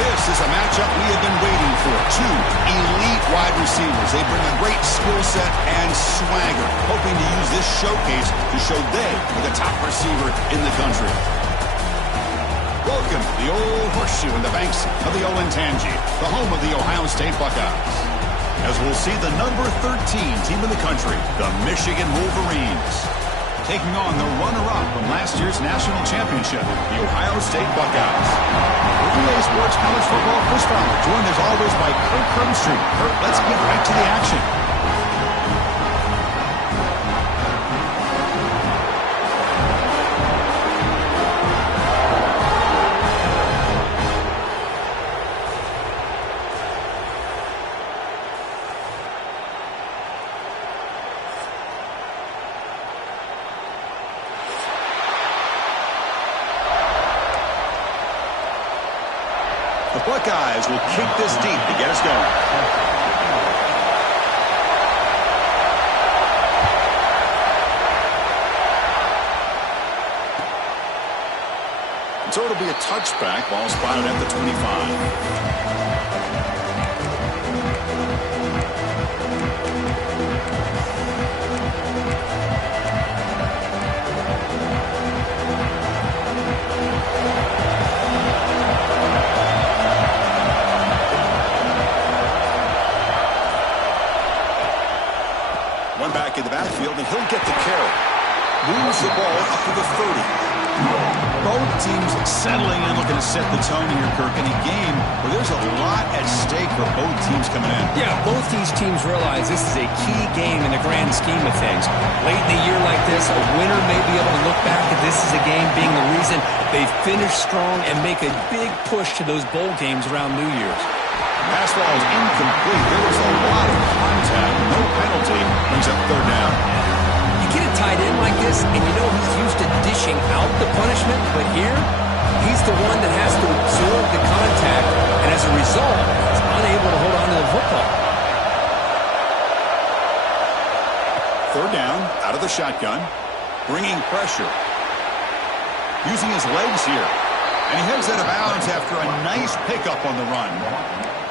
This is a matchup we have been waiting for. Two elite wide receivers. They bring a great skill set and swagger, hoping to use this showcase to show they are the top receiver in the country. Welcome to the Old Horseshoe in the banks of the Olentangy, the home of the Ohio State Buckeyes. As we'll see the number 13 team in the country, the Michigan Wolverines, taking on the runner-up from last year's national championship, the Ohio State Buckeyes. Relay Sports College Football Chris Fowler, joined as always by Kurt Crumstreet. Kurt, let's get right to the action. The Buckeyes will kick this deep to get us going. So it'll be a touchback, ball spotted at the 25. One back in the backfield, and he'll get the carry. Moves the ball up to the 30. Both teams settling in, looking to set the tone here, Kirk, in a game where there's a lot at stake for both teams coming in. Yeah, both these teams realize this is a key game in the grand scheme of things. Late in a year like this, a winner may be able to look back at this as a game being the reason they finish strong and make a big push to those bowl games around New Year's. Pass ball is incomplete. There was a lot of contact. No penalty. Brings up third down. You get a tight end like this, and you know he's used to dishing out the punishment, but here, he's the one that has to absorb the contact, and as a result, he's unable to hold on to the football. Third down, out of the shotgun, bringing pressure. Using his legs here. And he heads out of bounds after a nice pickup on the run.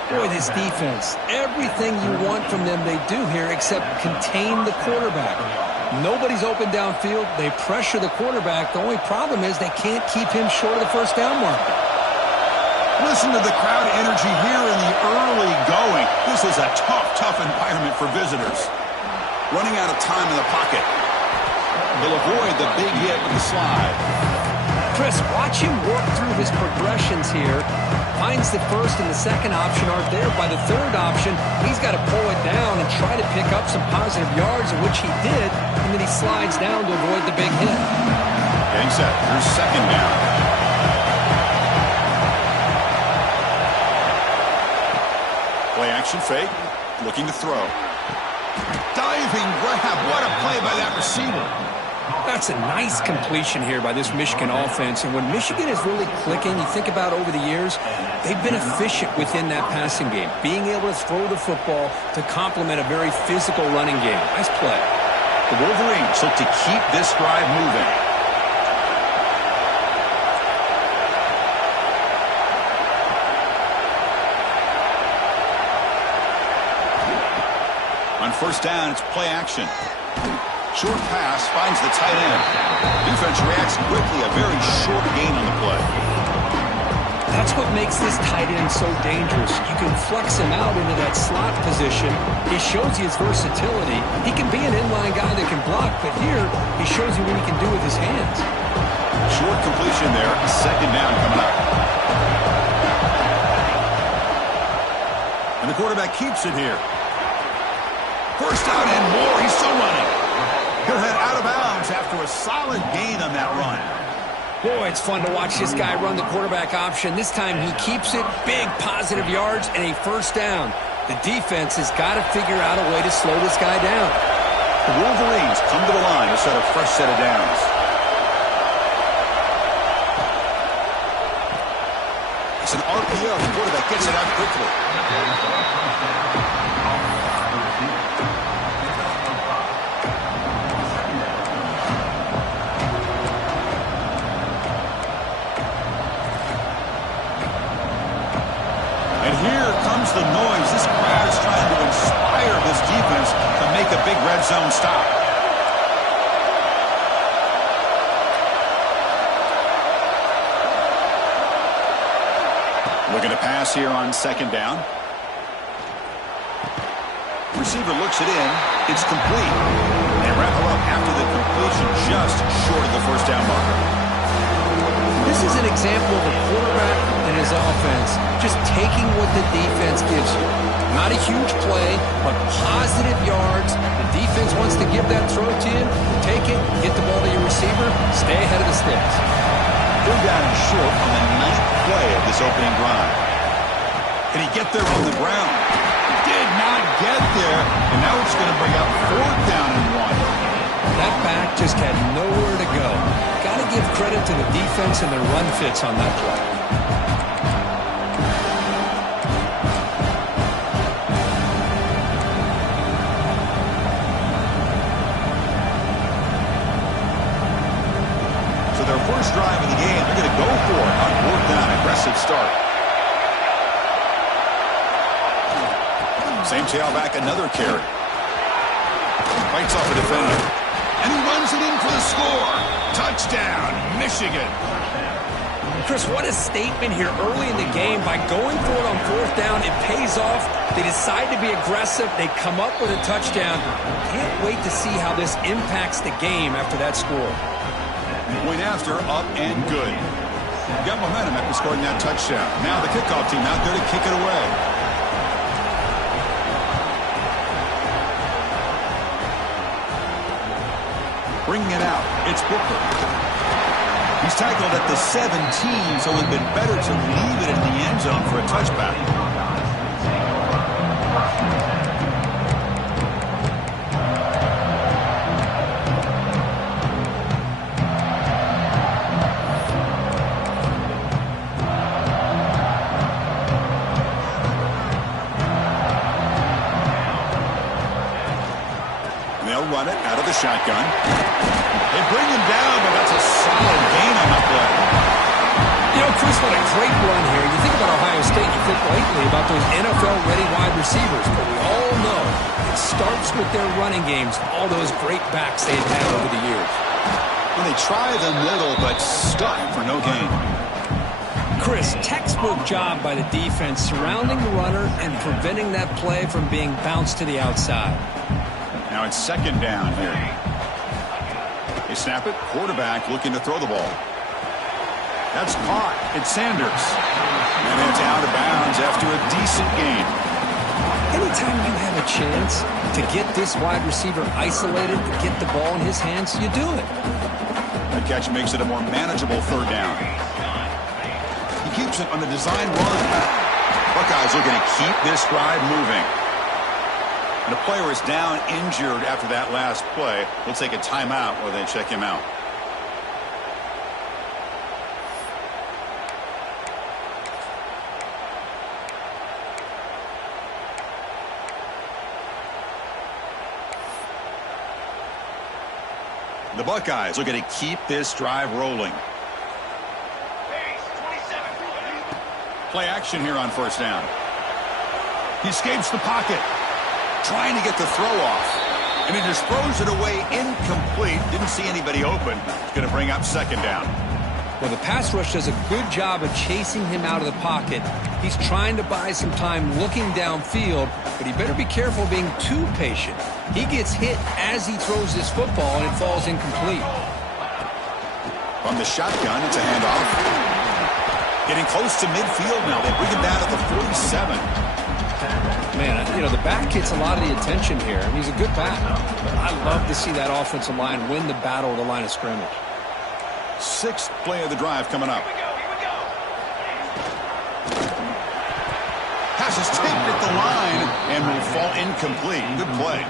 Boy, this defense, everything you want from them they do here except contain the quarterback. Nobody's open downfield. They pressure the quarterback. The only problem is they can't keep him short of the first down mark. Listen to the crowd energy here in the early going. This is a tough environment for visitors. Running out of time in the pocket. He'll avoid the big hit with the slide. Chris, watch him work through his progressions here. Finds the first and the second option aren't there. By the third option, he's got to pull it down and try to pick up some positive yards, which he did, and then he slides down to avoid the big hit. Getting set. Here's second down. Play action fake. Looking to throw. Diving grab. What a play by that receiver. That's a nice completion here by this Michigan offense. And when Michigan is really clicking, you think about over the years, they've been efficient within that passing game, being able to throw the football to complement a very physical running game. Nice play. The Wolverines look to keep this drive moving. On first down, it's play action. Short pass finds the tight end. Defense reacts quickly. A very short gain on the play. That's what makes this tight end so dangerous. You can flex him out into that slot position. He shows you his versatility. He can be an inline guy that can block, but here he shows you what he can do with his hands. Short completion there. Second down coming up. And the quarterback keeps it here. First down and more. He's still running. He'll head out of bounds after a solid gain on that run. Boy, it's fun to watch this guy run the quarterback option. This time he keeps it, big positive yards, and a first down. The defense has got to figure out a way to slow this guy down. The Wolverines come to the line to set a fresh set of downs. It's an RPO. The quarterback gets it out quickly. here comes the noise. This crowd is trying to inspire this defense to make a big red zone stop. Looking to pass here on second down. Receiver looks it in. It's complete. And wrap it up after the completion just short of the first down marker. This is an example of a quarterback and his offense just taking what the defense gives you. Not a huge play, but positive yards. The defense wants to give that throw to you. Take it, get the ball to your receiver, stay ahead of the sticks. Third down and short on the 9th play of this opening drive. Can he get there on the ground? Did not get there, and now it's going to bring up 4th down and 1. That back just had nowhere to go. Got to give credit to the defense and their run fits on that play. So their first drive of the game, they're going to go for it on 4th down. Aggressive start. Same tailback, another carry. Fights off a defender. And he runs it in for the score. Touchdown, Michigan. Chris, what a statement here early in the game. By going for it on 4th down, it pays off. They decide to be aggressive. They come up with a touchdown. Can't wait to see how this impacts the game after that score. Point after, up and good. Got momentum after scoring that touchdown. Now the kickoff team out there to kick it away. Bringing it out, it's Booker. He's tackled at the 17, so it would have been better to leave it in the end zone for a touchback. They'll run it out of the shotgun. They bring him down, but that's a solid gain on the play. You know, Chris, what a great run here. You think about Ohio State, you think lately about those NFL-ready wide receivers, but we all know it starts with their running games, all those great backs they've had over the years. When they try the middle, but stuck for no gain. Chris, textbook job by the defense surrounding the runner and preventing that play from being bounced to the outside. Now it's second down here. They snap it. Quarterback looking to throw the ball. That's caught. It's Sanders. And it's out of bounds after a decent gain. Anytime you have a chance to get this wide receiver isolated, to get the ball in his hands, you do it. That catch makes it a more manageable third down. He keeps it on the design run. Buckeyes looking to keep this drive moving. The player is down injured after that last play. We'll take a timeout while they check him out. The Buckeyes looking to keep this drive rolling. Play action here on first down. He escapes the pocket. Trying to get the throw off. And he just throws it away incomplete. Didn't see anybody open. It's going to bring up second down. Well, the pass rush does a good job of chasing him out of the pocket. He's trying to buy some time looking downfield, but he better be careful being too patient. He gets hit as he throws this football, and it falls incomplete. From the shotgun, it's a handoff. Getting close to midfield now. They bring him down at the 47. Man, you know, the back gets a lot of the attention here. He's a good back. But I love to see that offensive line win the battle of the line of scrimmage. 6th play of the drive coming up. Pass is tipped at the line and will fall incomplete. Good play.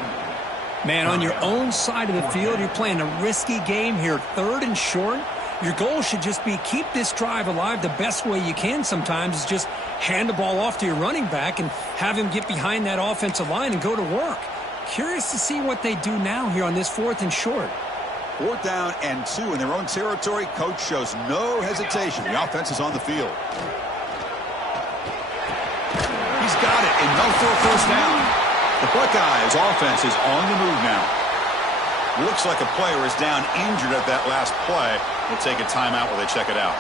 Man, on your own side of the field, you're playing a risky game here. 3rd and short. Your goal should just be keep this drive alive the best way you can sometimes is just hand the ball off to your running back and have him get behind that offensive line and go to work. Curious to see what they do now here on this 4th and short. 4th down and 2 in their own territory. Coach shows no hesitation. The offense is on the field. going for a first down. The Buckeyes offense is on the move now. Looks like a player is down injured at that last play. We'll take a timeout while they check it out.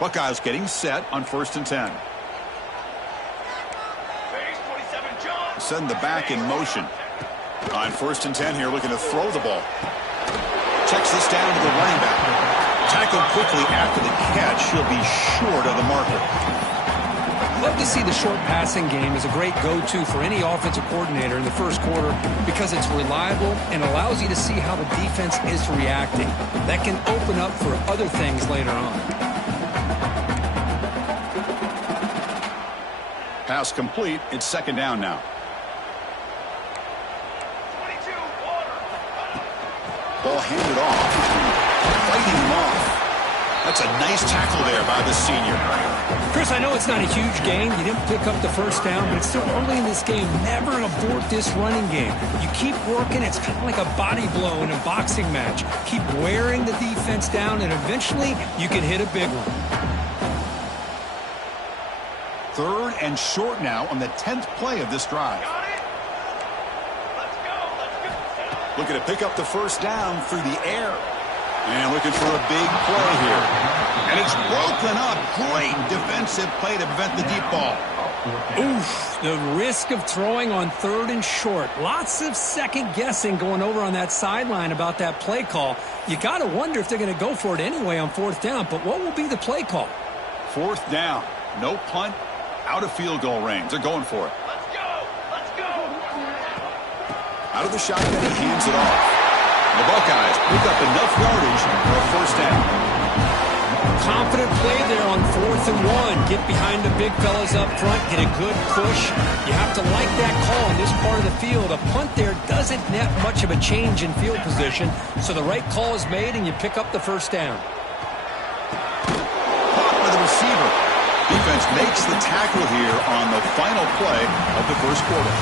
Buckeyes getting set on 1st and 10. Send the back in motion. On 1st and 10 here, looking to throw the ball. Checks this down to the running back. Tackled quickly after the catch. He'll be short of the marker. Love to see the short passing game as a great go-to for any offensive coordinator in the first quarter because it's reliable and allows you to see how the defense is reacting. That can open up for other things later on. Pass complete. It's 2nd down now. Ball handed off. Fighting him off. That's a nice tackle there by the senior. Chris, I know it's not a huge gain. You didn't pick up the first down, but it's still early in this game. Never abort this running game. You keep working. It's kind of like a body blow in a boxing match. Keep wearing the defense down, and eventually you can hit a big one. 3rd and short now on the 10th play of this drive. Looking to pick up the first down through the air. And looking for a big play here. And it's broken up. Great defensive play to prevent the deep ball. Oof, the risk of throwing on 3rd and short. Lots of second guessing going over on that sideline about that play call. You got to wonder if they're going to go for it anyway on 4th down. But what will be the play call? 4th down. No punt. Out of field goal range. They're going for it. Let's go! Let's go! Out of the shotgun, he hands it off. The Buckeyes pick up enough yardage for a first down. Confident play there on 4th and 1. Get behind the big fellas up front. Get a good push. You have to like that call in this part of the field. A punt there doesn't net much of a change in field position. So the right call is made and you pick up the first down. Caught by the receiver. Defense makes the tackle here on the final play of the first quarter.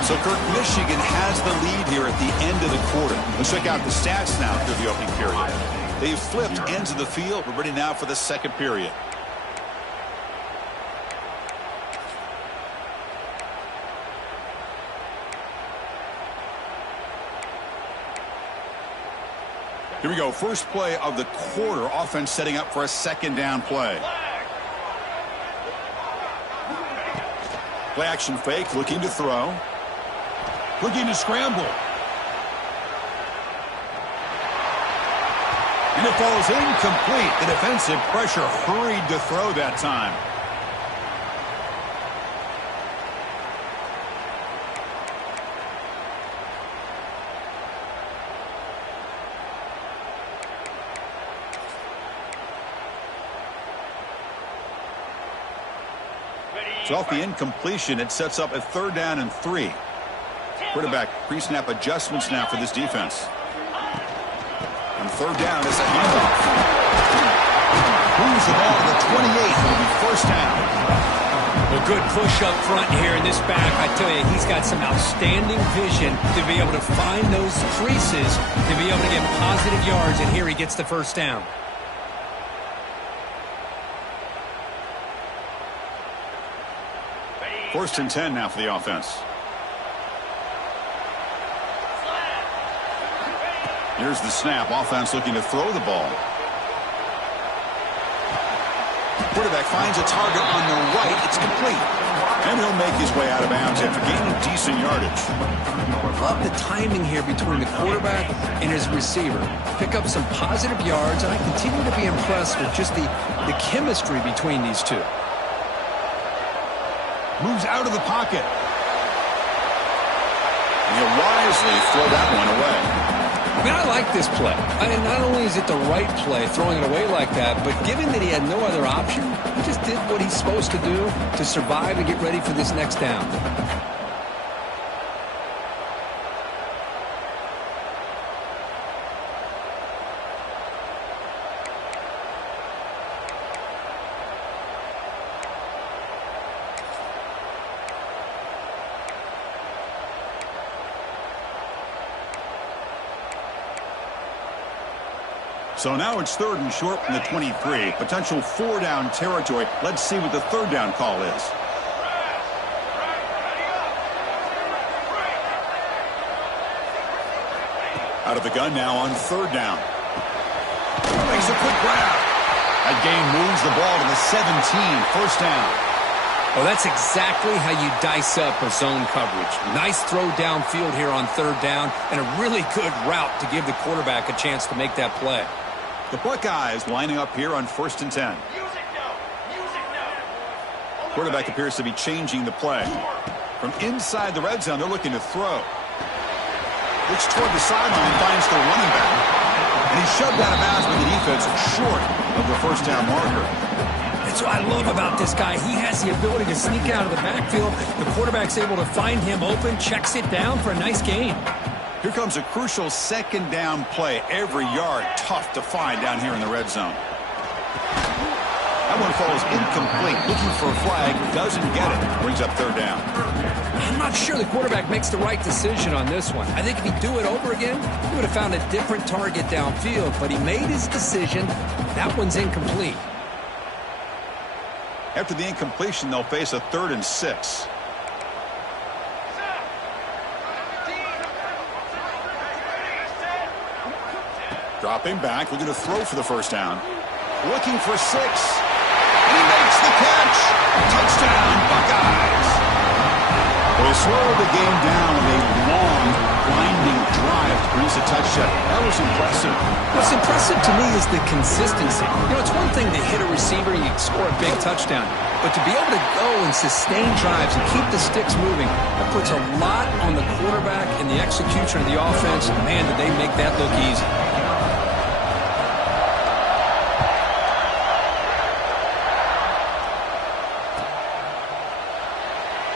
So, Kirk, Michigan has the lead here at the end of the quarter. Let's check out the stats now through the opening period. They've flipped ends of the field. We're ready now for the second period. Here we go. First play of the quarter. Offense setting up for a 2nd down play. Play action fake, looking to throw. Looking to scramble. And it falls incomplete. The defensive pressure hurried to throw that time. So off the incompletion, it sets up a 3rd down and 3. Quarterback pre-snap adjustments now for this defense. On 3rd down, it's a handoff. Moves the ball to the 28. It'll be first down. A good push up front here in this back. I tell you, he's got some outstanding vision to be able to find those creases, to be able to get positive yards, and here he gets the first down. First and 10 now for the offense. Here's the snap. Offense looking to throw the ball. Quarterback finds a target on the right. It's complete. And he'll make his way out of bounds after gaining decent yardage. Love the timing here between the quarterback and his receiver. Pick up some positive yards, and I continue to be impressed with just the chemistry between these two. Moves out of the pocket. And he'll wisely throw that one away. I mean, I like this play. I mean, not only is it the right play, throwing it away like that, but given that he had no other option, he just did what he's supposed to do to survive and get ready for this next down. So now it's 3rd and short from the 23. Potential 4-down territory. Let's see what the 3rd down call is. Out of the gun now on 3rd down. Makes a quick grab. That gain moves the ball to the 17. 1st down. Well, that's exactly how you dice up a zone coverage. Nice throw downfield here on 3rd down, and a really good route to give the quarterback a chance to make that play. The Buckeyes lining up here on 1st and 10. Quarterback appears to be changing the play. From inside the red zone, they're looking to throw. Looks toward the sideline, finds the running back. And he's shoved out of bounds with the defense short of the 1st down marker. That's what I love about this guy. He has the ability to sneak out of the backfield. The quarterback's able to find him open, checks it down for a nice gain. Here comes a crucial 2nd down play. Every yard tough to find down here in the red zone. That one falls incomplete. Looking for a flag, doesn't get it. Brings up 3rd down. I'm not sure the quarterback makes the right decision on this one. I think if he'd do it over again, he would have found a different target downfield, but he made his decision. That one's incomplete. After the incompletion, they'll face a 3rd and 6. Dropping back, looking to throw for the 1st down. Looking for 6. And he makes the catch. Touchdown, Buckeyes. They slowed the game down with a long, grinding drive to produce a touchdown. That was impressive. What's impressive to me is the consistency. You know, it's one thing to hit a receiver and you score a big touchdown, but to be able to go and sustain drives and keep the sticks moving, that puts a lot on the quarterback and the execution of the offense. Man, did they make that look easy.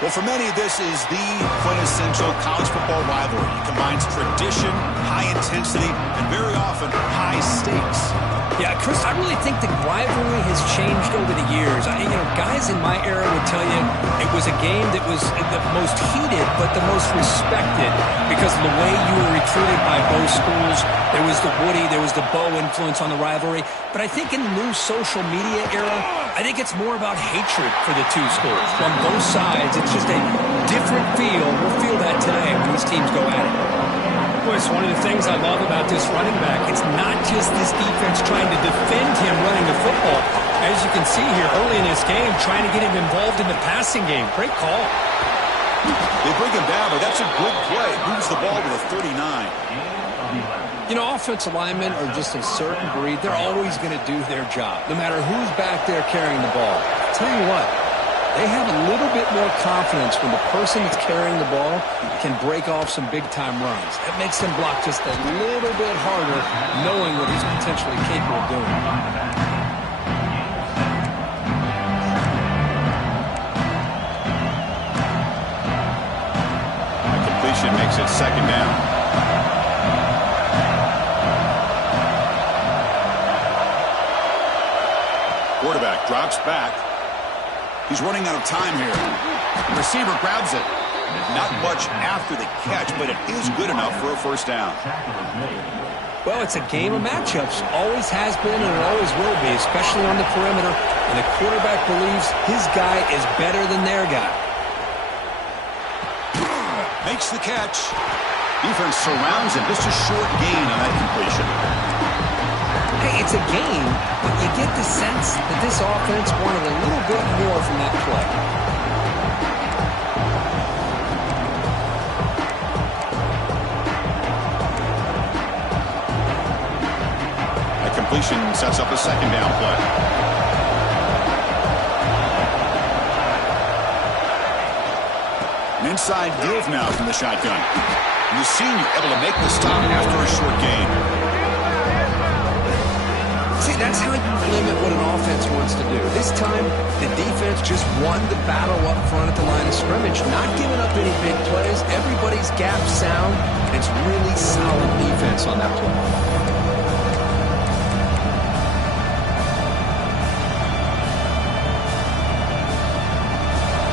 Well, for many, this is the quintessential college football rivalry. It combines tradition, high intensity, and very often high stakes. Yeah, Chris, I really think the rivalry has changed over the years. Guys in my era would tell you it was a game that was the most heated but the most respected because of the way you were recruited by both schools. There was the Woody, there was the Bo influence on the rivalry. But I think in the new social media era, I think it's more about hatred for the two schools. From both sides, it's just a different feel. We'll feel that today when these teams go at it. Boy, it's one of the things I love about this running back. It's not just this defense trying to defend him running the football. As you can see here early in this game, trying to get him involved in the passing game. Great call. They bring him down, but that's a good play. Moves the ball to the 39. You know, offensive linemen are just a certain breed. They're always going to do their job, no matter who's back there carrying the ball. I'll tell you what, they have a little bit more confidence when the person that's carrying the ball can break off some big-time runs. That makes them block just a little bit harder, knowing what he's potentially capable of doing. The completion makes it 2nd down. Quarterback drops back. He's running out of time here. The receiver grabs it. Not much after the catch, but it is good enough for a 1st down. Well, it's a game of matchups. Always has been and it always will be, especially on the perimeter. And the quarterback believes his guy is better than their guy. Makes the catch. Defense surrounds him. Just a short gain on that completion. Hey, it's a game, but you get the sense that this offense wanted a little bit more from that play. That completion sets up a 2nd down play. An inside give now from the shotgun. And the senior able to make the stop after a short gain. See, that's how you limit what an offense wants to do. This time, the defense just won the battle up front at the line of scrimmage, not giving up any big plays. Everybody's gap sound. It's really solid defense on that play.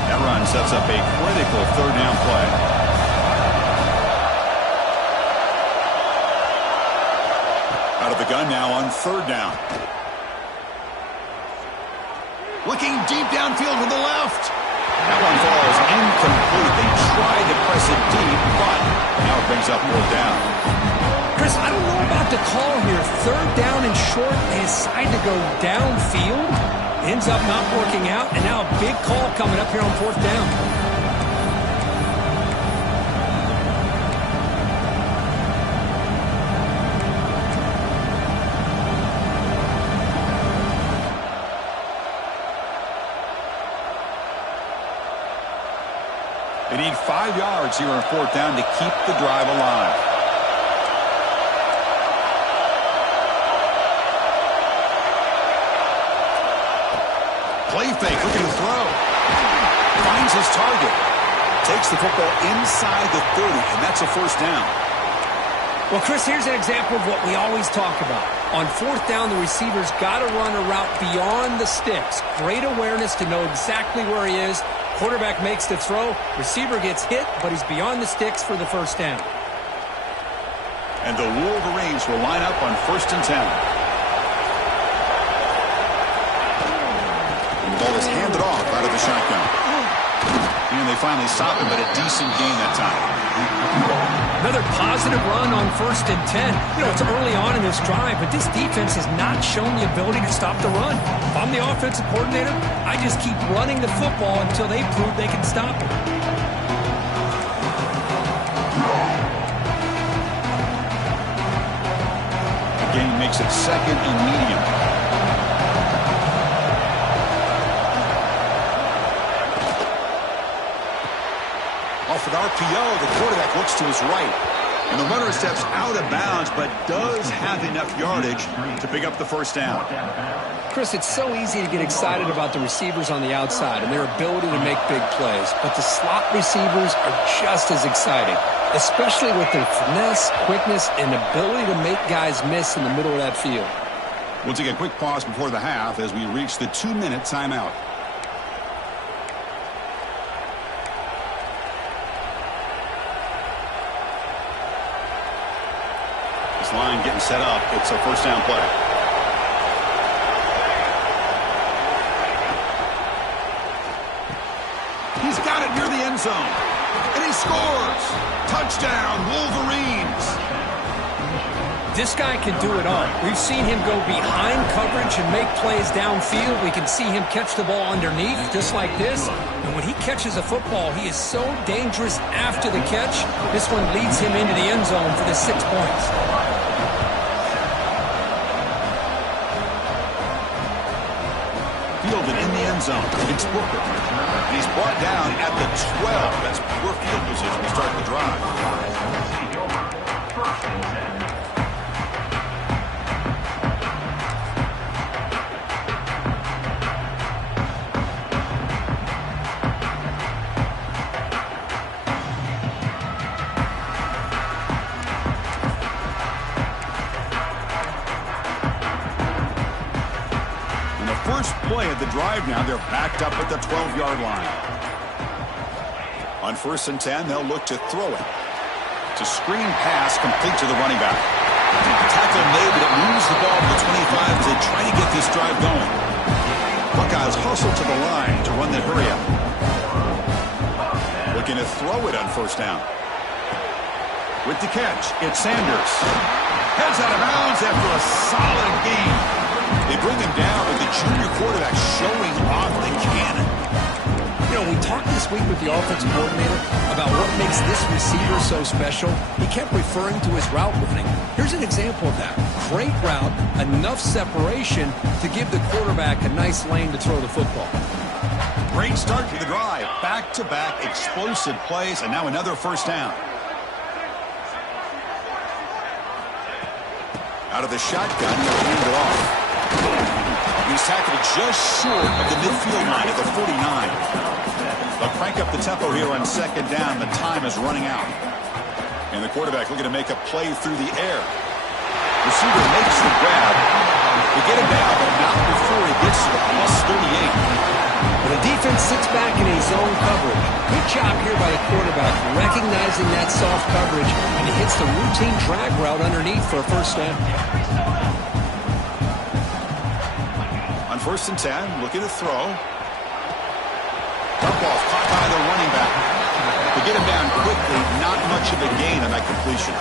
That run sets up a critical 3rd down play. the gun now on third down. Looking deep downfield to the left. That one falls incomplete. They tried to press it deep, but now it brings up fourth down. Chris, I don't know about the call here. Third down and short. They decide to go downfield. Ends up not working out, and now a big call coming up here on fourth down. They need 5 yards here on fourth down to keep the drive alive. Play fake, looking to throw. Finds his target. Takes the football inside the 30, and that's a first down. Well, Chris, here's an example of what we always talk about. On fourth down, the receiver's got to run a route beyond the sticks. Great awareness to know exactly where he is. Quarterback makes the throw. Receiver gets hit, but he's beyond the sticks for the first down. And the Wolverines will line up on 1st and 10. The ball is handed off out of the shotgun. And they finally stop him, but a decent gain that time. Another positive run on 1st and 10. You know, it's early on in this drive, but this defense has not shown the ability to stop the run. If I'm the offensive coordinator, I just keep running the football until they prove they can stop it. The gain makes it 2nd and medium. Off an RPO, the quarterback looks to his right. And the runner steps out of bounds, but does have enough yardage to pick up the first down. Chris, it's so easy to get excited about the receivers on the outside and their ability to make big plays. But the slot receivers are just as exciting, especially with their finesse, quickness, and ability to make guys miss in the middle of that field. We'll take a quick pause before the half as we reach the 2-minute timeout. Line getting set up. It's a first down play. He's got it near the end zone. And he scores. Touchdown, Wolverines. This guy can do it all. We've seen him go behind coverage and make plays downfield. We can see him catch the ball underneath, just like this. And when he catches a football, he is so dangerous after the catch. This one leads him into the end zone for the 6 points. Fielded in the end zone. It's Booker. He's brought down at the 12. That's poor field position to start the drive. First play of the drive now, they're backed up at the 12-yard line. On 1st and 10, they'll look to throw it. It's a screen pass complete to the running back. Tackle made, but it moves the ball to the 25 as they try to get this drive going. Buckeyes hustle to the line to run the hurry up. Looking to throw it on 1st down. With the catch, it's Sanders. Heads out of bounds after a solid gain. They bring him down with the junior quarterback showing off the cannon. You know, we talked this week with the offensive coordinator about what makes this receiver so special. He kept referring to his route running. Here's an example of that. Great route, enough separation to give the quarterback a nice lane to throw the football. Great start to the drive. Back-to-back explosive plays, and now another first down. Out of the shotgun, he'll hand it off. He's tackled just short of the midfield line at the 49. They'll crank up the tempo here on 2nd down. The time is running out. And the quarterback looking to make a play through the air. Receiver makes the grab. They get him down, but not before he gets to the +38. Well, the defense sits back in a zone coverage. Good job here by the quarterback, recognizing that soft coverage, and he hits the routine drag route underneath for a first down. On 1st and 10, looking to throw. Dump ball caught by the running back. To get him down quickly, not much of a gain on that completion.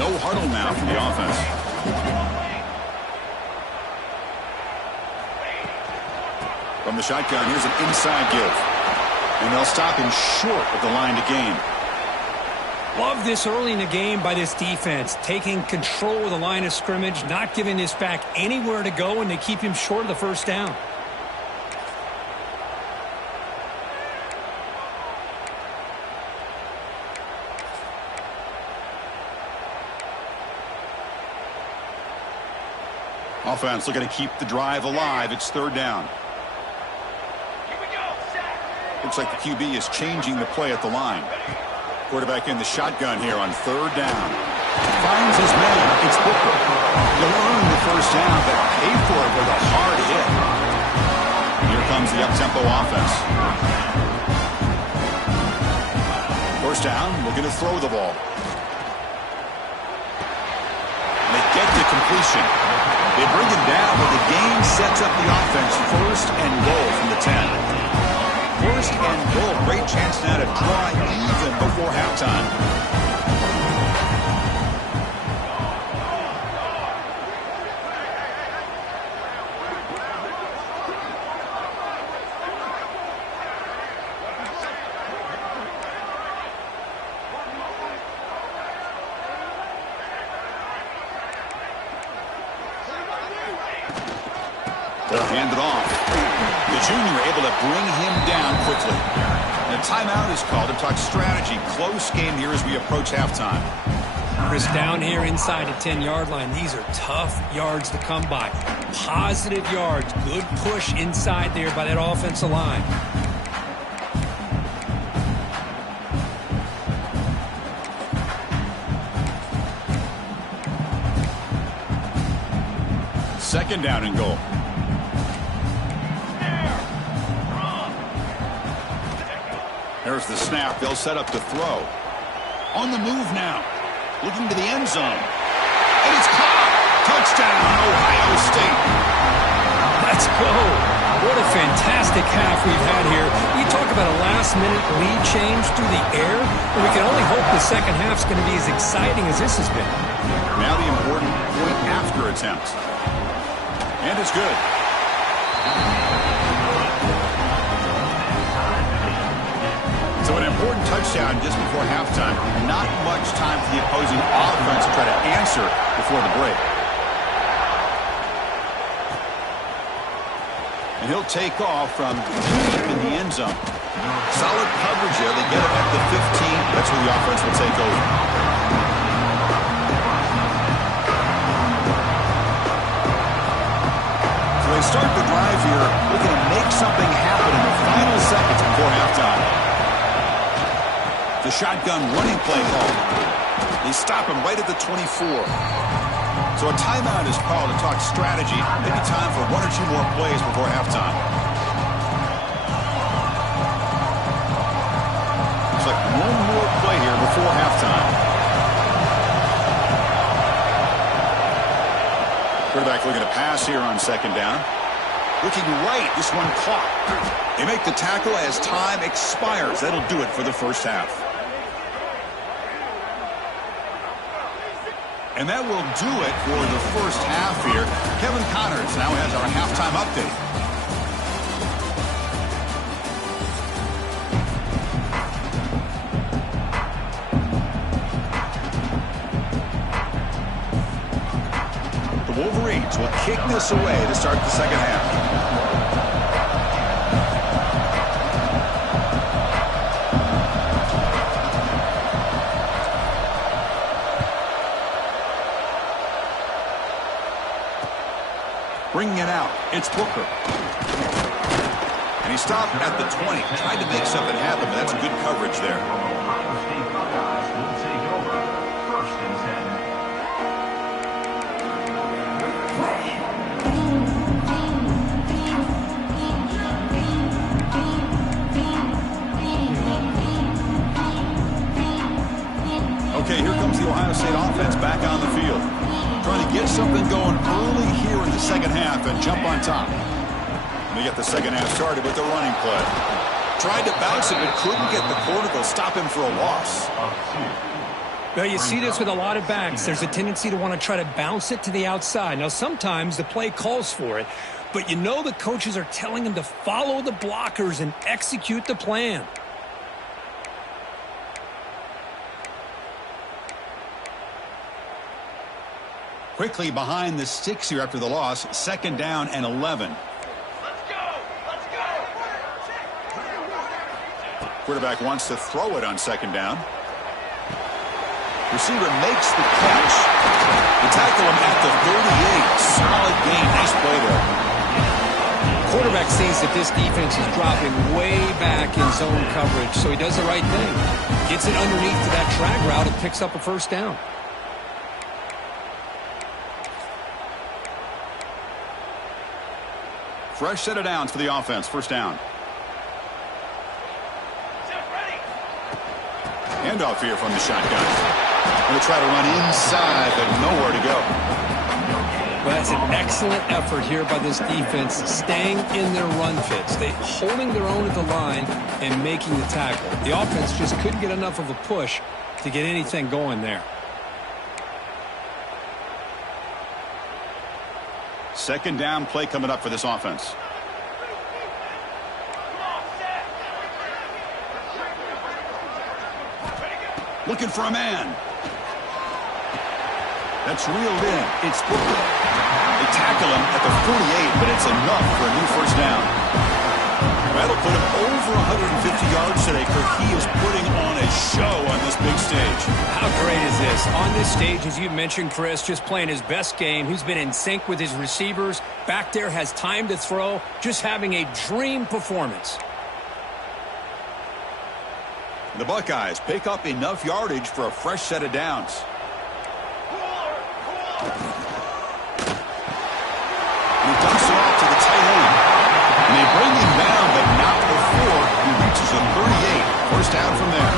No huddle now from the offense. From the shotgun, here's an inside give. And they'll stop him short of the line to gain. Love this early in the game by this defense, taking control of the line of scrimmage, not giving this back anywhere to go, and they keep him short of the first down. Offense looking to keep the drive alive. It's 3rd down. Looks like the QB is changing the play at the line. Quarterback in the shotgun here on 3rd down. Finds his man. It's Booker. He'll earn the first down, but pay for it with a hard hit. Here comes the up-tempo offense. 1st down, looking to throw the ball. And they get the completion. They bring him down, but the game sets up the offense. 1st and goal from the 10. 1st and goal. Great chance now to draw even before halftime. Hand it off. The junior able to bring him down quickly. And a timeout is called to talk strategy. Close game here as we approach halftime. Chris, down here inside the 10-yard line, these are tough yards to come by. Positive yards. Good push inside there by that offensive line. Second down and goal. There's the snap. They'll set up to throw. On the move now. Looking to the end zone. And it's caught. Touchdown, Ohio State. Let's go. What a fantastic half we've had here. You talk about a last-minute lead change through the air, and we can only hope the second half's going to be as exciting as this has been. Now the important point-after attempt. And it's good. So an important touchdown just before halftime. Not much time for the opposing offense to try to answer before the break. And he'll take off from deep in the end zone. Solid coverage there. They get it at the 15. That's where the offense will take over. So they start the drive here looking to make something happen in the final seconds before halftime. The shotgun running play call. They stop him right at the 24. So a timeout is called to talk strategy. Maybe time for 1 or 2 more plays before halftime. Looks like 1 more play here before halftime. Quarterback looking to pass here on second down. Looking right, this one caught. They make the tackle as time expires. That'll do it for the first half. And that will do it for the first half here. Kevin Connors now has our halftime update. The Wolverines will kick this away to start the second half. Bringing it out, it's Booker. And he stopped at the 20. Tried to make something happen, but that's good coverage there. Okay, here comes the Ohio State offense back on the field. Trying to get something going early here in the second half and jump on top. They get the second half started with the running play. Tried to bounce it, but couldn't get the corner to stop him for a loss. Well, you see this with a lot of backs. There's a tendency to want to try to bounce it to the outside. Now, sometimes the play calls for it, but you know the coaches are telling them to follow the blockers and execute the plan. Quickly behind the sticks here after the loss. 2nd down and 11. Quarterback wants to throw it on 2nd down. Receiver makes the catch. They tackle him at the 38. Solid gain. Nice play there. Quarterback sees that this defense is dropping way back in zone coverage, so he does the right thing. Gets it underneath to that drag route and picks up a 1st down. Fresh set of downs for the offense. 1st down. Handoff here from the shotgun. Going to try to run inside, but nowhere to go. Well, that's an excellent effort here by this defense, staying in their run fits. They holding their own at the line and making the tackle. The offense just couldn't get enough of a push to get anything going there. 2nd down play coming up for this offense. Looking for a man. That's reeled in. It's Booker. They tackle him at the 48, but it's enough for a new 1st down. That'll put him over 150 yards today, Kirk. He is putting on a show on this big stage. How great is this? On this stage, as you mentioned, Chris, just playing his best game. He's been in sync with his receivers. Back there, has time to throw. Just having a dream performance. The Buckeyes pick up enough yardage for a fresh set of downs. And he dumps it off to the tight end. And they bring him down, but not before he reaches the 38. 1st down from there.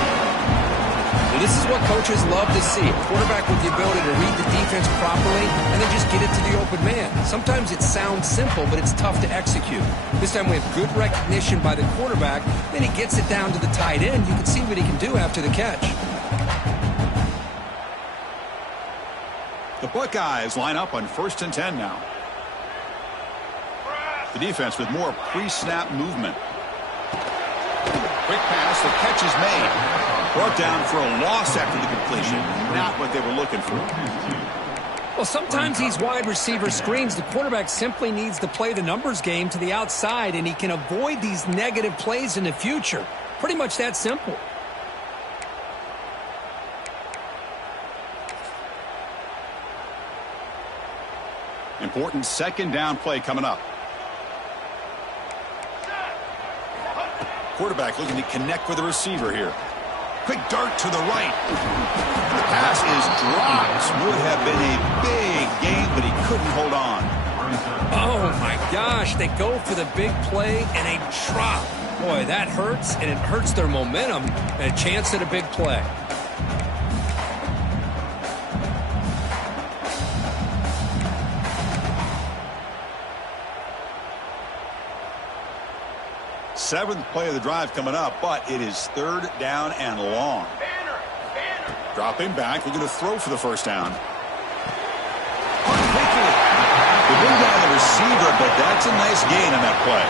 Well, this is what coaches love to see. A quarterback with the ability to read the defense properly and then just get it to the open man. Sometimes it sounds simple, but it's tough to execute. This time we have good recognition by the quarterback. Then he gets it down to the tight end. You can see what he can do after the catch. The Buckeyes line up on 1st and 10 now. The defense with more pre-snap movement. Quick pass, the catch is made. Brought down for a loss after the completion. Not what they were looking for. Well, sometimes these wide receiver screens, the quarterback simply needs to play the numbers game to the outside, and he can avoid these negative plays in the future. Pretty much that simple. Important 2nd down play coming up. Quarterback looking to connect with the receiver here. Quick dart to the right. And the pass is dropped. Would have been a big gain, but he couldn't hold on. Oh, my gosh. They go for the big play and a drop. Boy, that hurts, and it hurts their momentum and a chance at a big play. Seventh play of the drive coming up, but it is 3rd down and long. Dropping back, looking to throw for the 1st down. Quickly. They bring down the receiver, but that's a nice gain on that play.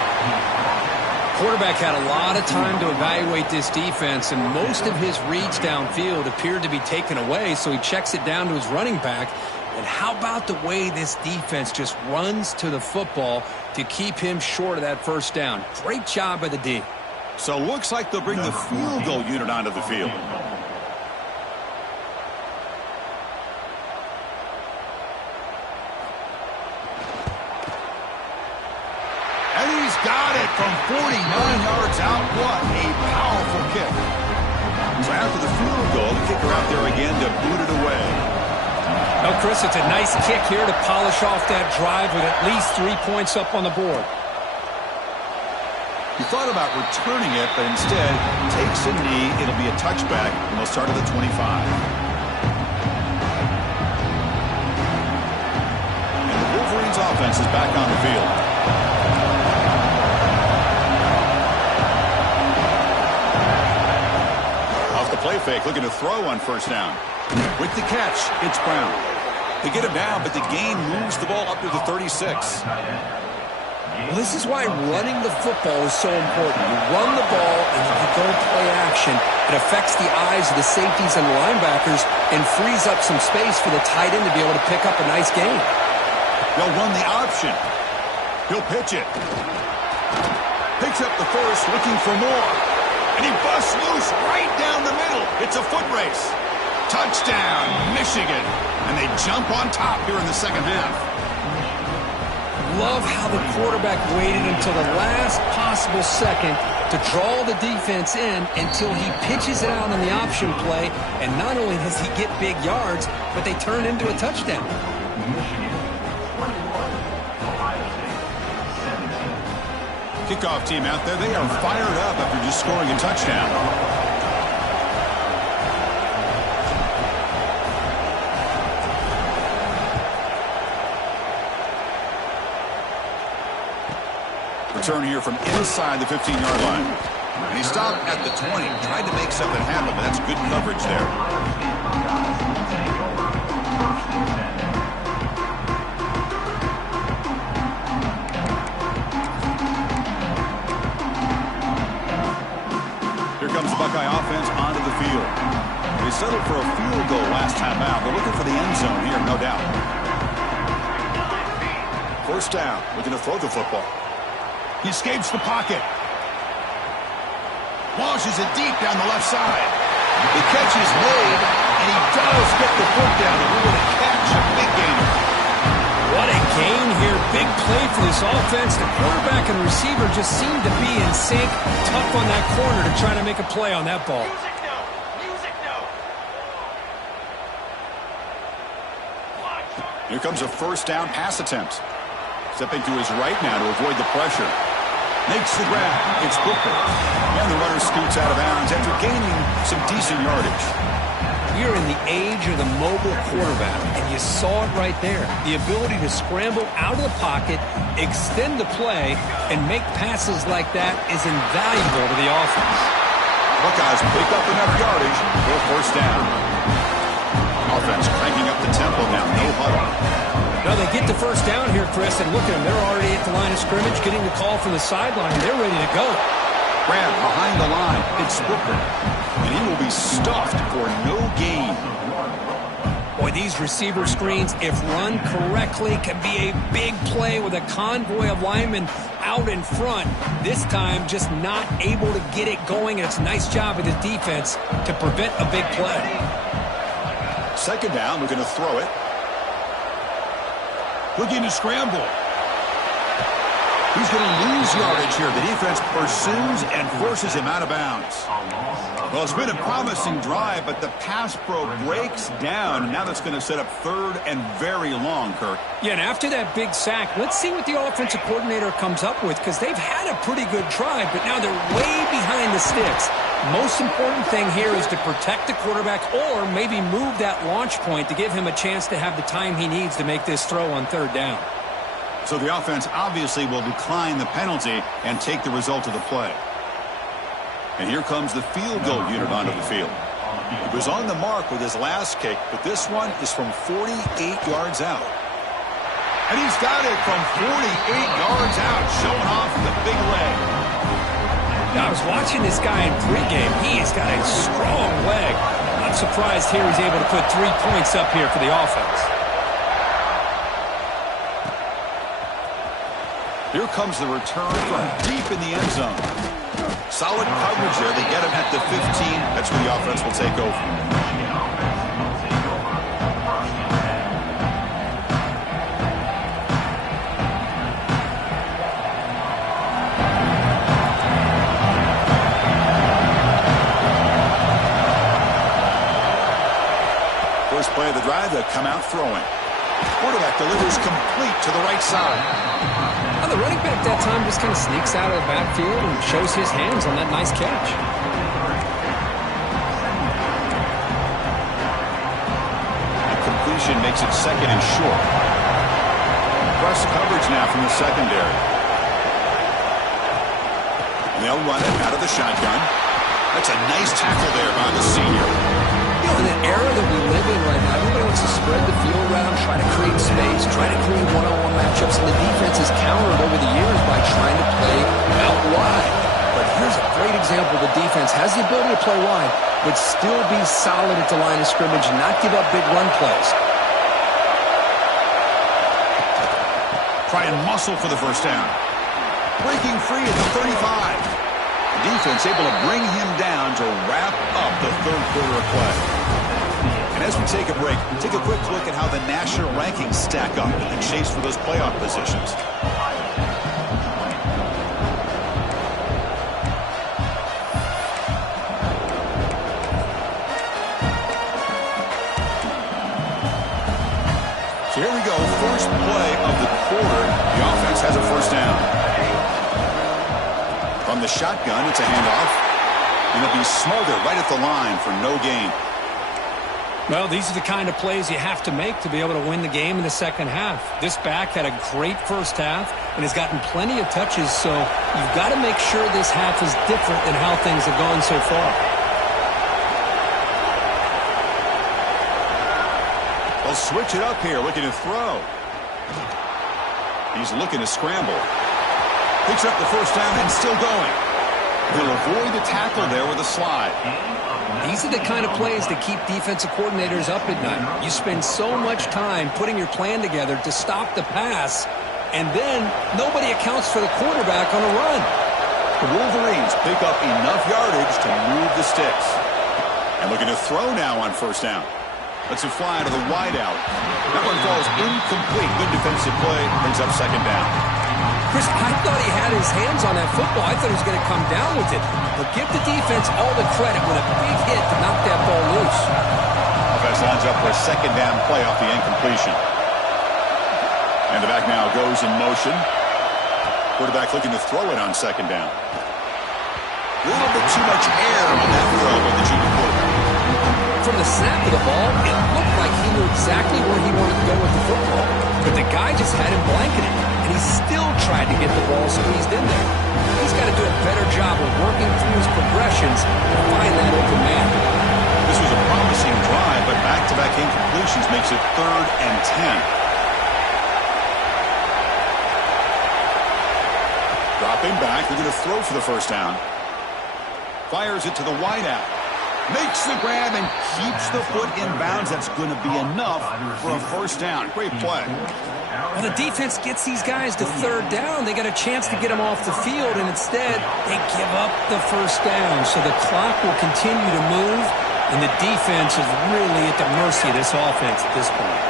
Quarterback had a lot of time to evaluate this defense, and most of his reads downfield appeared to be taken away, so he checks it down to his running back. And how about the way this defense just runs to the football to keep him short of that 1st down? Great job by the D. So looks like they'll bring the field goal unit onto the field. And he's got it from 49 yards out. What a powerful kick. So after the field goal, the kicker out there again to boot it away. Well, Chris, it's a nice kick here to polish off that drive with at least 3 points up on the board. He thought about returning it, but instead takes a knee. It'll be a touchback, and they'll start at the 25. Wolverines offense is back on the field. Off the play fake, looking to throw on first down. With the catch, it's Brown. They get him down, but the gain moves the ball up to the 36. Well, this is why running the football is so important. You run the ball, and if you go play action, it affects the eyes of the safeties and linebackers and frees up some space for the tight end to be able to pick up a nice gain. They'll run the option. He'll pitch it. Picks up the first, looking for more. And he busts loose right down the middle. It's a foot race. Touchdown, Michigan. And they jump on top here in the second half. Love how the quarterback waited until the last possible second to draw the defense in until he pitches it out on the option play. And not only does he get big yards, but they turn into a touchdown. Kickoff team out there, they are fired up after just scoring a touchdown. Return here from inside the 15-yard line. And he stopped at the 20, tried to make something happen, but that's good coverage there. Here comes the Buckeye offense onto the field. They settled for a field goal last time out. They're looking for the end zone here, no doubt. First down, looking to throw the football. He escapes the pocket. Launches it deep down the left side. The catch is made, and he does get the foot down. And we're going to catch a big gainer. What a gain here. Big play for this offense. The quarterback and receiver just seem to be in sync. Tough on that corner to try to make a play on that ball. Here comes a first down pass attempt. Stepping to his right now to avoid the pressure. Makes the grab. It's Booker. And the runner scoots out of bounds after gaining some decent yardage. You're in the age of the mobile quarterback, and you saw it right there. The ability to scramble out of the pocket, extend the play, and make passes like that is invaluable to the offense. Buckeyes pick up enough yardage for a first down. Offense cranking up the tempo now. No huddle. Now they get the first down here, Chris, and look at them. They're already at the line of scrimmage, getting the call from the sideline. They're ready to go. Grab behind the line. It's Booker. And he will be stuffed for no gain. Boy, these receiver screens, if run correctly, can be a big play with a convoy of linemen out in front. This time, just not able to get it going. And it's a nice job of the defense to prevent a big play. Second down, we're going to throw it. Looking to scramble. He's going to lose yardage here. The defense pursues and forces him out of bounds. Well, it's been a promising drive, but the pass pro breaks down. Now that's going to set up third and very long, Kirk. Yeah, and after that big sack, let's see what the offensive coordinator comes up with, because they've had a pretty good drive, but now they're way behind the sticks. Most important thing here is to protect the quarterback or maybe move that launch point to give him a chance to have the time he needs to make this throw on third down. So the offense obviously will decline the penalty and take the result of the play. And here comes the field goal unit onto the field. He was on the mark with his last kick, but this one is from 48 yards out. And he's got it from 48 yards out, showing off the big leg. Now, I was watching this guy in pregame. He has got a strong leg. Not surprised here he's able to put 3 points up here for the offense. Here comes the return from deep in the end zone. Solid coverage there. They get him at the 15. That's where the offense will take over. First play of the drive, they'll come out throwing. Quarterback delivers complete to the right side. Well, the running back that time just kind of sneaks out of the backfield and shows his hands on that nice catch. And completion makes it second and short. press coverage now from the secondary. And they'll run it out of the shotgun. That's a nice tackle there by the senior. You know, in the era that we live in right now, everybody wants to spread the field around, try to create space, try to create one-on-one matchups, and the defense has countered over the years by trying to play out wide. But here's a great example. The defense has the ability to play wide, but still be solid at the line of scrimmage and not give up big run plays. Try and muscle for the first down. Breaking free at the 35. Defense able to bring him down to wrap up the third quarter of play. And as we take a break, take a quick look at how the national rankings stack up in the chase for those playoff positions. So here we go, first play of the quarter. The offense has a first down. From the shotgun, it's a handoff. And it'll be Smolder right at the line for no gain. Well, these are the kind of plays you have to make to be able to win the game in the second half. This back had a great first half and has gotten plenty of touches, so you've got to make sure this half is different than how things have gone so far. They'll switch it up here, looking to throw. He's looking to scramble. Picks up the first down and still going. He'll avoid the tackle there with a slide. These are the kind of plays that keep defensive coordinators up at night. You spend so much time putting your plan together to stop the pass, and then nobody accounts for the quarterback on a run. The Wolverines pick up enough yardage to move the sticks. And looking to throw now on first down. Lets it fly to the wideout. That one falls incomplete. Good defensive play. Brings up second down. Chris, I thought he had his hands on that football. I thought he was going to come down with it. But give the defense all the credit with a big hit to knock that ball loose. Offense lines up for a second down play off the incompletion. And the back now goes in motion. Quarterback looking to throw it on second down. A little bit too much air on that throw by the junior quarterback. From the snap of the ball, it looked like he knew exactly where he wanted to go with the football. But the guy just had him blanketed, and he still tried to get the ball squeezed in there. He's got to do a better job of working through his progressions to find that open man. This was a promising drive, but back-to-back incompletions makes it 3rd and 10. Dropping back, they're going to throw for the first down. Fires it to the wideout. Makes the grab and keeps the foot in bounds. That's going to be enough for a first down. Great play. Well, the defense gets these guys to 3rd down. They got a chance to get them off the field, and instead they give up the first down. So the clock will continue to move, and the defense is really at the mercy of this offense at this point.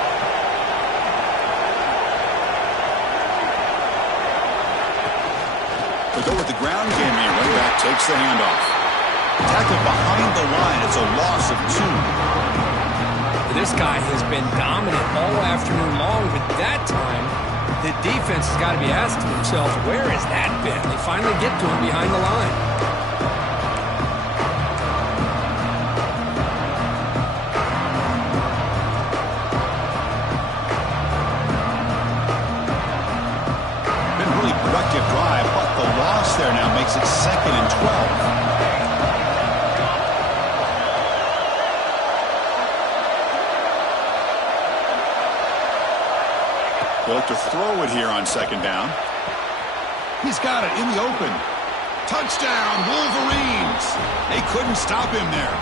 They go with the ground game here. Running back takes the handoff. Tackle behind the line. It's a loss of 2. This guy has been dominant all afternoon long, but that time the defense has got to be asking themselves, where has that been? They finally get to him behind the line. Been a really productive drive, but the loss there now makes it 2nd and 12. They look to throw it here on second down. He's got it in the open. Touchdown, Wolverines. They couldn't stop him there.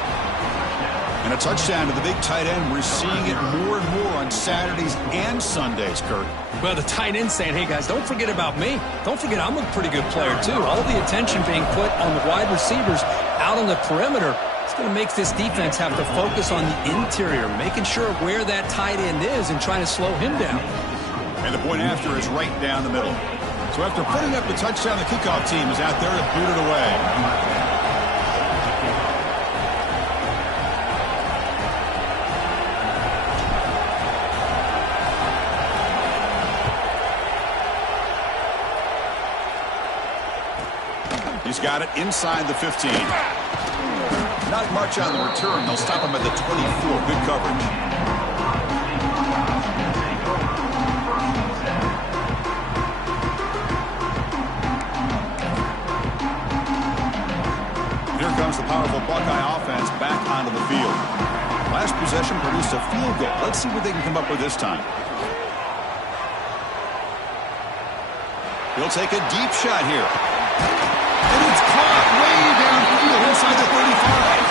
And a touchdown to the big tight end. We're seeing it more and more on Saturdays and Sundays, Kurt. Well, the tight end saying, hey, guys, don't forget about me. Don't forget I'm a pretty good player, too. All the attention being put on the wide receivers out on the perimeter. It's going to make this defense have to focus on the interior, making sure where that tight end is and trying to slow him down. And the point after is right down the middle. So after putting up the touchdown, the kickoff team is out there to boot it away. He's got it inside the 15. Not much on the return. They'll stop him at the 24. Good coverage. comes the powerful Buckeye offense back onto the field. Last possession produced a field goal. Let's see what they can come up with this time. He'll take a deep shot here. And it's caught way downfield inside the 35.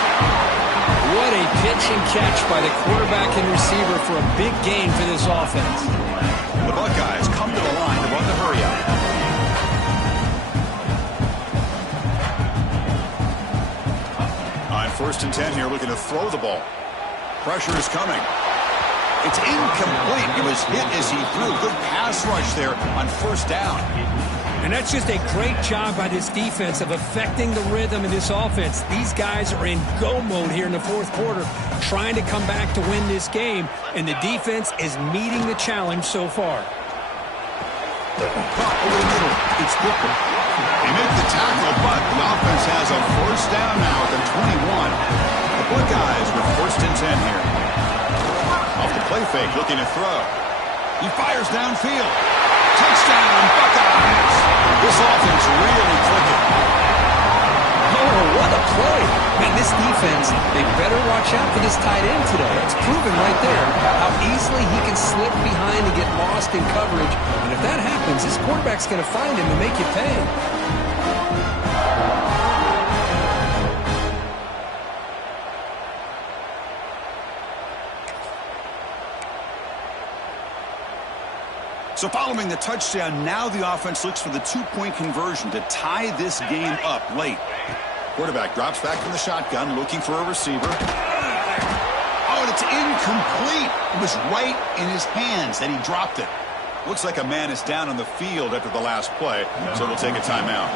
What a pitch and catch by the quarterback and receiver for a big gain for this offense. The Buckeyes come to the line to run the hurry out. On 1st and 10 here, looking to throw the ball. Pressure is coming. It's incomplete. It was hit as he threw. Good pass rush there on 1st down. And that's just a great job by this defense of affecting the rhythm of this offense. These guys are in go mode here in the 4th quarter, trying to come back to win this game, and the defense is meeting the challenge so far. Caught over the middle. It's Booker. They make the tackle, but the offense has a 1st down now at the 21. The Buckeyes with 1st and 10 here. Off the play fake, looking to throw. He fires downfield. Touchdown, Buckeyes! This offense really clicking. Oh, what a play. Man, this defense, they better watch out for this tight end today. It's proven right there how easily he can slip behind and get lost in coverage. And if that happens, this quarterback's going to find him and make you pay. So following the touchdown, now the offense looks for the 2-point conversion to tie this game up late. Quarterback drops back from the shotgun, looking for a receiver. Oh, and it's incomplete. It was right in his hands that he dropped it. Looks like a man is down on the field after the last play, so they'll take a timeout.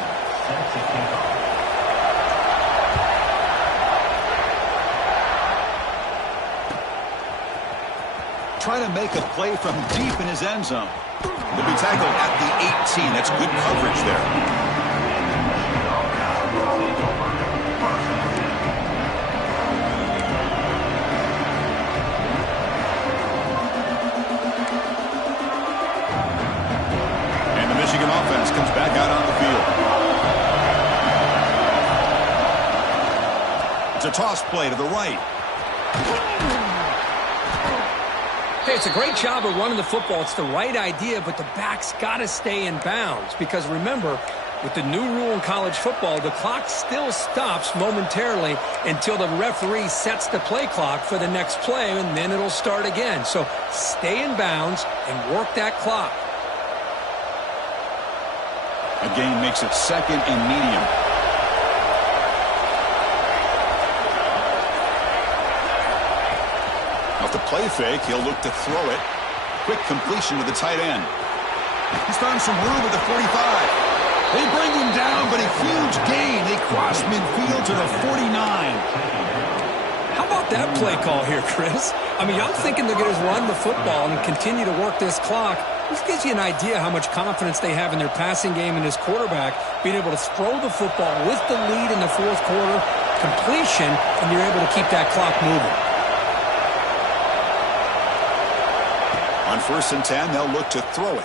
Trying to make a play from deep in his end zone. He'll be tackled at the 18. That's good coverage there. And the Michigan offense comes back out on the field. It's a toss play to the right. Hey, it's a great job of running the football. It's the right idea, but the back's got to stay in bounds. Because remember, with the new rule in college football, the clock still stops momentarily until the referee sets the play clock for the next play, and then it'll start again. So stay in bounds and work that clock. A gain makes it 2nd and medium. Off the play fake, he'll look to throw it. Quick completion to the tight end. He's found some room at the 45. They bring him down, but a huge gain. They cross midfield to the 49. How about that play call here, Chris? I mean, I'm thinking they're going to run the football and continue to work this clock. This gives you an idea how much confidence they have in their passing game and his quarterback, being able to throw the football with the lead in the 4th quarter, completion, and you're able to keep that clock moving. On 1st and 10, they'll look to throw it.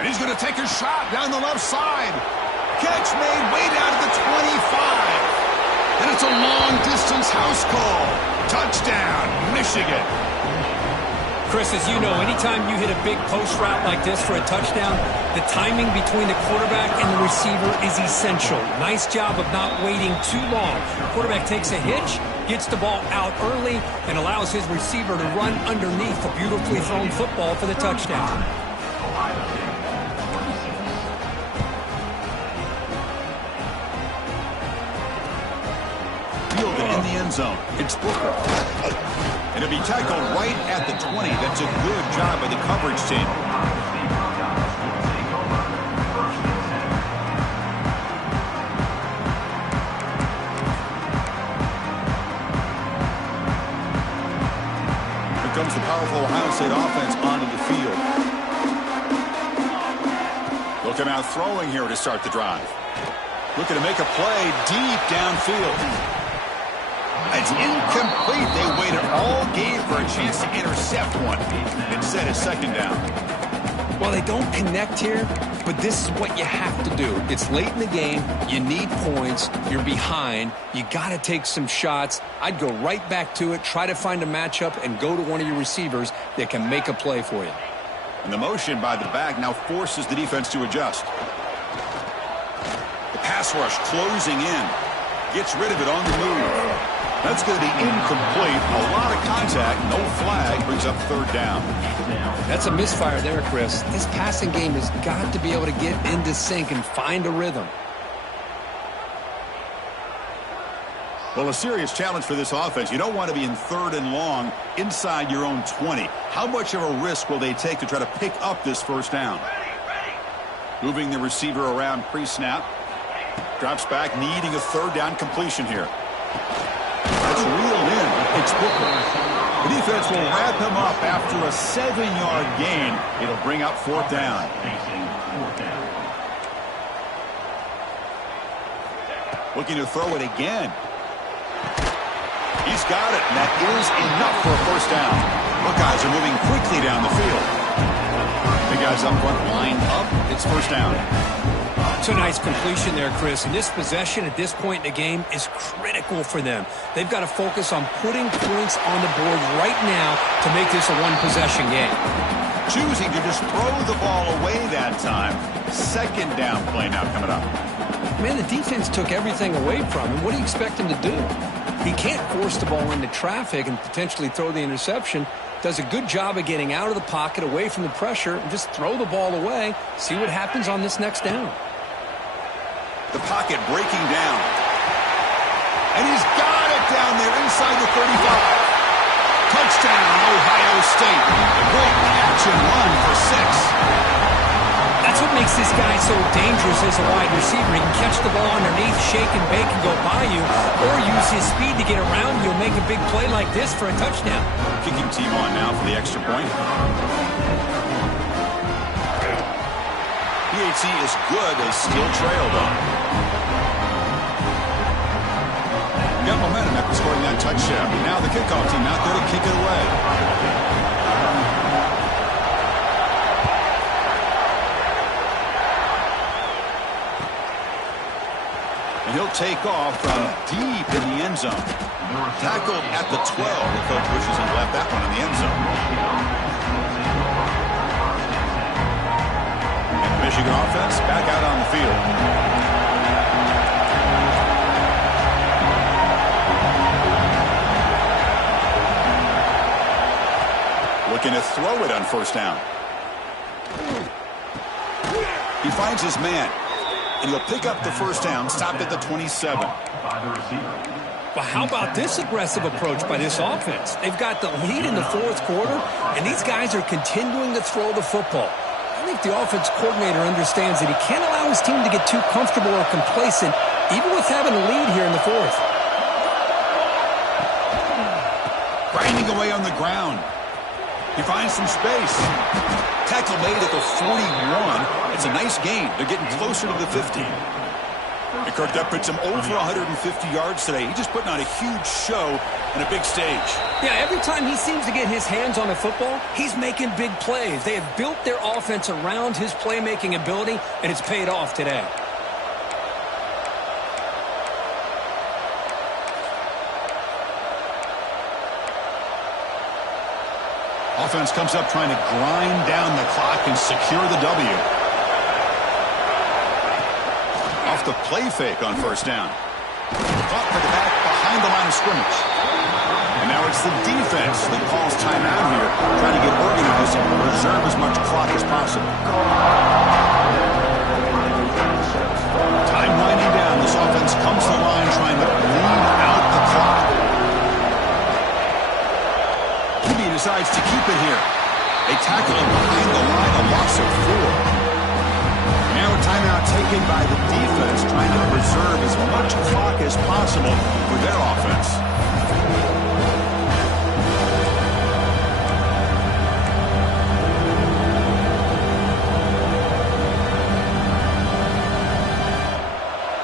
And he's going to take a shot down the left side. Catch made way down to the 25. And it's a long-distance house call. Touchdown, Michigan. Chris, as you know, anytime you hit a big post route like this for a touchdown, the timing between the quarterback and the receiver is essential. Nice job of not waiting too long. Quarterback takes a hitch, gets the ball out early, and allows his receiver to run underneath the beautifully thrown football for the touchdown. Fielded in the end zone. It's Booker. And it'll be tackled right at the 20. That's a good job by the coverage team. Here comes the powerful Ohio State offense onto the field. Looking out throwing here to start the drive. Looking to make a play deep downfield. It's incomplete. They waited all game for a chance to intercept one. Instead, it's 2nd down. While they don't connect here, but this is what you have to do. It's late in the game. You need points. You're behind. You got to take some shots. I'd go right back to it, try to find a matchup, and go to one of your receivers that can make a play for you. And the motion by the back now forces the defense to adjust. The pass rush closing in. Gets rid of it on the move. That's going to be incomplete. A lot of contact. No flag. Brings up third down. That's a misfire there, Chris. This passing game has got to be able to get into sync and find a rhythm. Well, a serious challenge for this offense. You don't want to be in third and long inside your own 20. How much of a risk will they take to try to pick up this first down? Moving the receiver around pre-snap. Drops back, needing a third down completion here. That's reeled in. It's Booker. The defense will wrap him up after a 7-yard gain. It'll bring up fourth down. Looking to throw it again. He's got it, and that is enough for a first down. Buckeyes are moving quickly down the field. The guys up front lined up. It's first down. It's a nice completion there, Chris. And this possession at this point in the game is critical for them. They've got to focus on putting points on the board right now to make this a one-possession game. Choosing to just throw the ball away that time. Second down play now coming up. Man, the defense took everything away from him. What do you expect him to do? He can't force the ball into traffic and potentially throw the interception. Does a good job of getting out of the pocket, away from the pressure, and just throw the ball away. See what happens on this next down. The pocket breaking down. And he's got it down there inside the 35. Touchdown, Ohio State. A great catch and run for 6. That's what makes this guy so dangerous as a wide receiver. He can catch the ball underneath, shake and bake and go by you, or use his speed to get around you and make a big play like this for a touchdown. Kicking team on now for the extra point. PAT is good as still trailed on. Got momentum after scoring that touchdown. Now the kickoff team out there to kick it away. And he'll take off from deep in the end zone. Tackled at the 12. The coach wishes he left that one in the end zone. And the Michigan offense back out on the field. Looking to throw it on first down. He finds his man. And he'll pick up the first down, stopped at the 27. Well, how about this aggressive approach by this offense? They've got the lead in the fourth quarter, and these guys are continuing to throw the football. I think the offense coordinator understands that he can't allow his team to get too comfortable or complacent, even with having a lead here in the fourth. Grinding away on the ground. He finds some space. Tackle made at the 41. It's a nice gain. They're getting closer to the 50. And Kirk, that puts him over 150 yards today. He's just putting on a huge show and a big stage. Yeah, every time he seems to get his hands on the football, he's making big plays. They have built their offense around his playmaking ability, and it's paid off today. Offense comes up trying to grind down the clock and secure the W. Off the play fake on first down. Caught for the back behind the line of scrimmage. And now it's the defense that calls timeout here, trying to get organized and preserve as much clock as possible. Time winding down. This offense comes to the line trying to bleed out the clock. Decides to keep it here. They tackle him behind the line, a loss of 4. Now a timeout taken by the defense, trying to preserve as much clock as possible for their offense.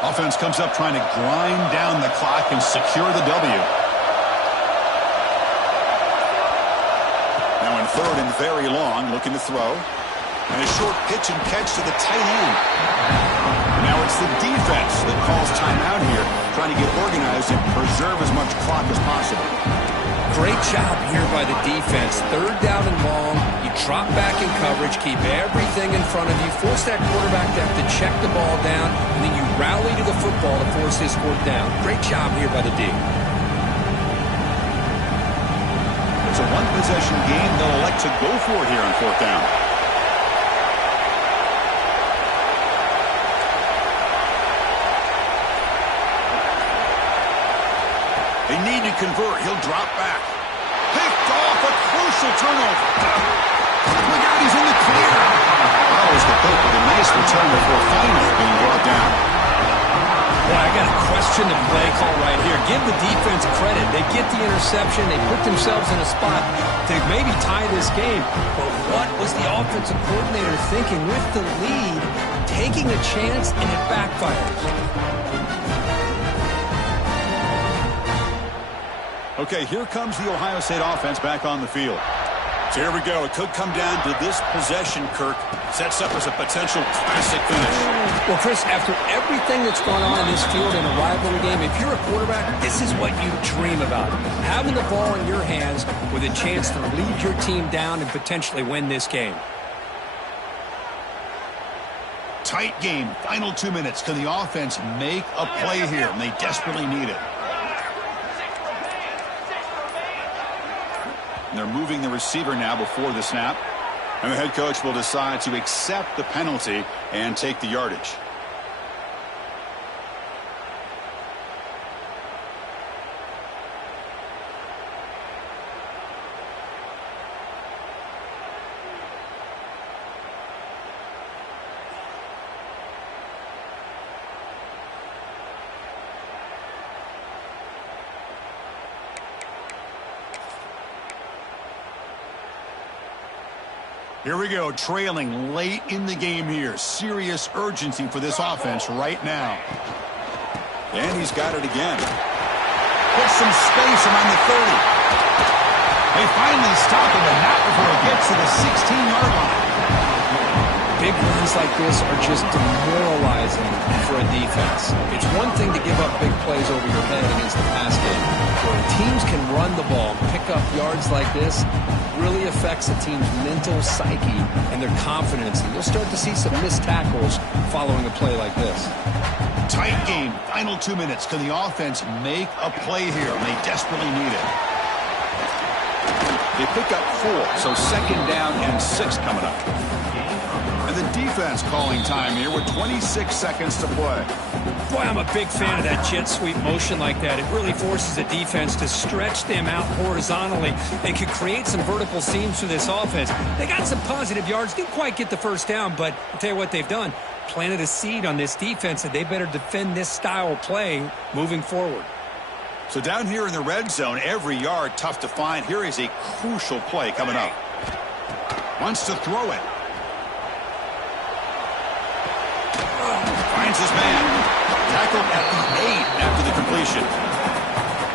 Offense comes up trying to grind down the clock and secure the W. Third and very long, looking to throw. And a short pitch and catch to the tight end. And now it's the defense that calls timeout here, trying to get organized and preserve as much clock as possible. Great job here by the defense. Third down and long. You drop back in coverage, keep everything in front of you, force that quarterback to have to check the ball down, and then you rally to the football to force his fourth down. Great job here by the D. It's a one-possession game. They'll elect to go for it here on fourth down. They need to convert. He'll drop back. Picked off, a crucial turnover. Look out, he's in the clear. Follows the pick with a nice return before finally being brought down. Well, I got to question the play call right here. Give the defense credit. They get the interception. They put themselves in a spot to maybe tie this game. But what was the offensive coordinator thinking with the lead, taking a chance, and it backfires? Okay, here comes the Ohio State offense back on the field. So here we go. It could come down to this possession, Kirk. Sets up as a potential classic finish. Well, Chris, after everything that's gone on in this field in a rivalry game, if you're a quarterback, this is what you dream about. Having the ball in your hands with a chance to lead your team down and potentially win this game. Tight game. Final 2 minutes. Can the offense make a play here? And they desperately need it. And they're moving the receiver now before the snap. And the head coach will decide to accept the penalty and take the yardage. Here we go, trailing late in the game here. Serious urgency for this offense right now. And he's got it again. Puts some space around the 30. They finally stop him, but not before he gets to the 16-yard line. Big runs like this are just demoralizing for a defense. It's one thing to give up big plays over your head against the pass game. When teams can run the ball, pick up yards like this, really affects a team's mental psyche and their confidence. And you'll start to see some missed tackles following a play like this. Tight game. Final 2 minutes. Can the offense make a play here? And they desperately need it. They pick up 4, so second down and 6 coming up. And the defense calling time here with 26 seconds to play. Boy, I'm a big fan of that jet sweep motion like that. It really forces the defense to stretch them out horizontally and can create some vertical seams for this offense. They got some positive yards, didn't quite get the first down, but I'll tell you what they've done. Planted a seed on this defense that they better defend this style of play moving forward. So down here in the red zone, every yard tough to find. Here is a crucial play coming up. Wants to throw it. Finds his man. Tackled at the 8 after the completion.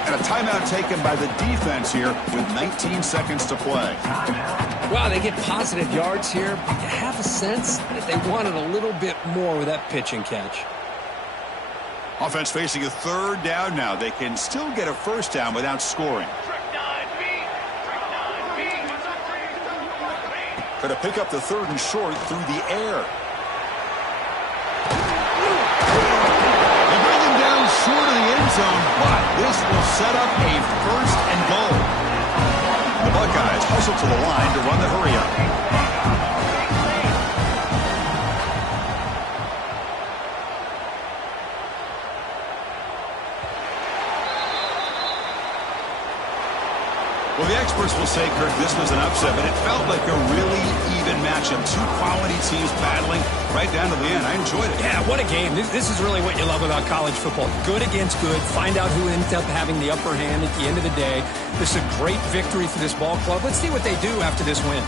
And a timeout taken by the defense here with 19 seconds to play. Wow, they get positive yards here. But you have a sense that they wanted a little bit more with that pitch and catch. Offense facing a third down now. They can still get a first down without scoring. Going to pick up the 3rd and short through the air. Short of the end zone, but this will set up a 1st and goal. The Buckeyes hustle to the line to run the hurry up. Well, the experts will say, Kirk, this was an upset, but it felt like a really even matchup. 2 quality teams battling right down to the end. I enjoyed it. Yeah, what a game. This is really what you love about college football. Good against good. Find out who ends up having the upper hand at the end of the day. This is a great victory for this ball club. Let's see what they do after this win.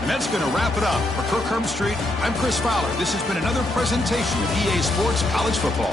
And that's going to wrap it up. For Kirk Street, I'm Chris Fowler. This has been another presentation of EA Sports College Football.